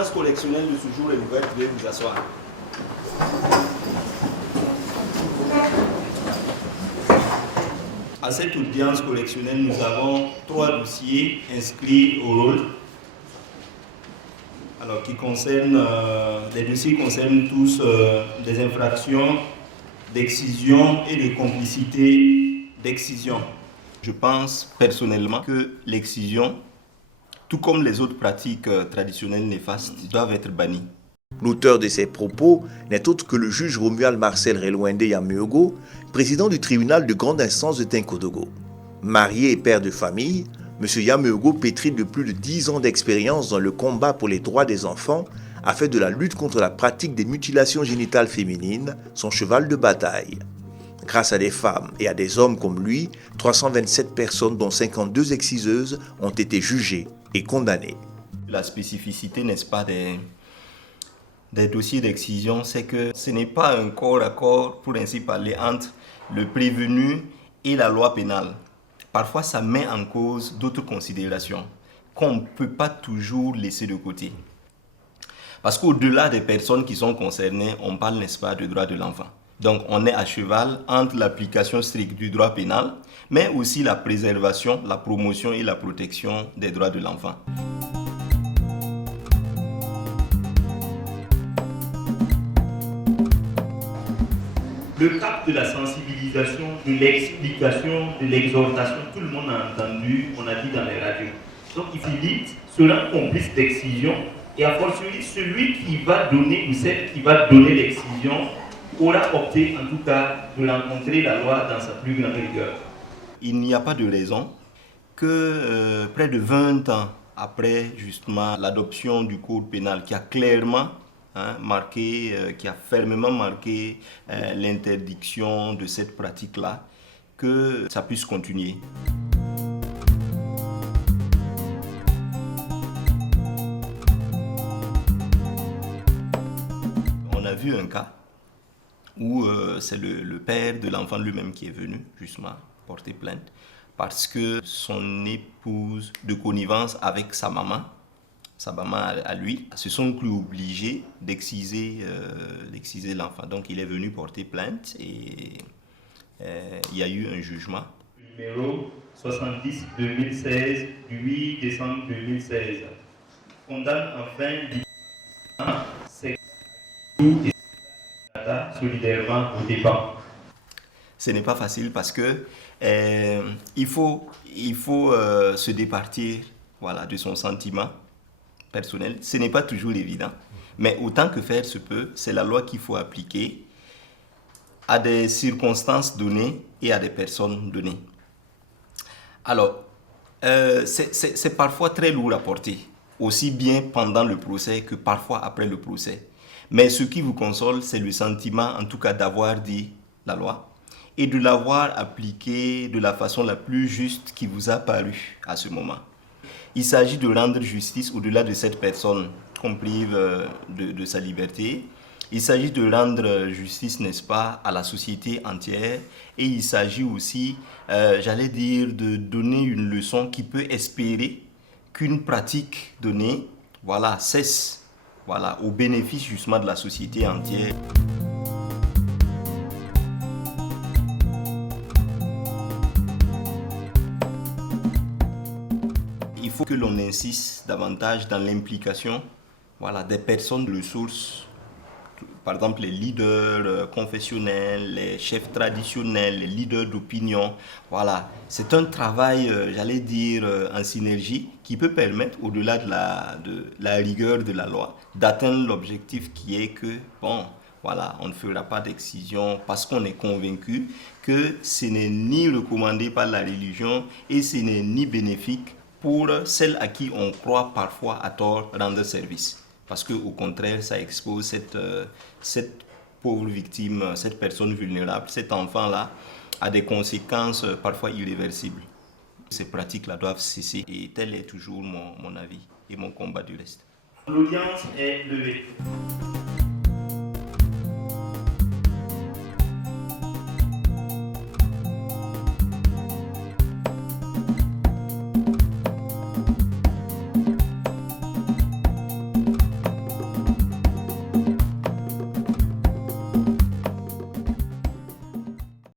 L'audience correctionnelle de ce jour est ouverte, veuillez vous asseoir. À cette audience correctionnelle, nous avons 3 dossiers inscrits au rôle. Alors, les dossiers concernent tous des infractions d'excision et de complicité d'excision. Je pense personnellement que l'excision, tout comme les autres pratiques traditionnelles néfastes, doivent être bannies. L'auteur de ces propos n'est autre que le juge Romuald Marcel Relwende Yameogo, président du tribunal de grande instance de Tinkodogo. Marié et père de famille, M. Yameogo pétrit de plus de 10 ans d'expérience dans le combat pour les droits des enfants, a fait de la lutte contre la pratique des mutilations génitales féminines son cheval de bataille. Grâce à des femmes et à des hommes comme lui, 327 personnes, dont 52 exciseuses, ont été jugées et condamnées. La spécificité, n'est-ce pas, des dossiers d'excision, c'est que ce n'est pas un corps à corps, pour ainsi parler, entre le prévenu et la loi pénale. Parfois, ça met en cause d'autres considérations qu'on ne peut pas toujours laisser de côté. Parce qu'au-delà des personnes qui sont concernées, on parle, n'est-ce pas, de droit de l'enfant. Donc, on est à cheval entre l'application stricte du droit pénal, mais aussi la préservation, la promotion et la protection des droits de l'enfant. Le cap de la sensibilisation, de l'explication, de l'exhortation, tout le monde a entendu, on a dit dans les radios. Donc, il facilite, sera complice d'excision, et a fortiori, celui qui va donner ou celle qui va donner l'excision aura opté en tout cas de rencontrer la loi dans sa plus grande rigueur. Il n'y a pas de raison que près de 20 ans après justement l'adoption du code pénal qui a clairement qui a fermement marqué l'interdiction de cette pratique-là, que ça puisse continuer. On a vu un cas où c'est le père de l'enfant lui-même qui est venu justement porter plainte parce que son épouse de connivence avec sa maman à lui, se sont cru obligés d'exciser l'enfant. Donc il est venu porter plainte et il y a eu un jugement. Numéro 70-2016 du 8 décembre 2016 condamne enfin solidairement au dépens. Ce n'est pas facile parce que il faut se départir, voilà, de son sentiment personnel. Ce n'est pas toujours évident, mais autant que faire se peut, c'est la loi qu'il faut appliquer à des circonstances données et à des personnes données. Alors, c'est parfois très lourd à porter, aussi bien pendant le procès que parfois après le procès. Mais ce qui vous console, c'est le sentiment, en tout cas, d'avoir dit la loi et de l'avoir appliquée de la façon la plus juste qui vous a paru à ce moment. Il s'agit de rendre justice au-delà de cette personne qu'on prive de sa liberté. Il s'agit de rendre justice, n'est-ce pas, à la société entière. Et il s'agit aussi, j'allais dire, de donner une leçon qui peut espérer qu'une pratique donnée, voilà, cesse, voilà, au bénéfice justement de la société entière. Il faut que l'on insiste davantage dans l'implication, voilà, des personnes de ressources, par exemple les leaders confessionnels, les chefs traditionnels, les leaders d'opinion. Voilà, c'est un travail, j'allais dire, en synergie qui peut permettre, au-delà de la rigueur de la loi, d'atteindre l'objectif qui est que, bon, voilà, on ne fera pas d'excision parce qu'on est convaincu que ce n'est ni recommandé par la religion et ce n'est ni bénéfique pour celles à qui on croit parfois à tort rendre service. Parce qu'au contraire, ça expose cette pauvre victime, cette personne vulnérable, cet enfant-là, à des conséquences parfois irréversibles. Ces pratiques-là doivent cesser et tel est toujours mon avis et mon combat du reste. L'audience est levée.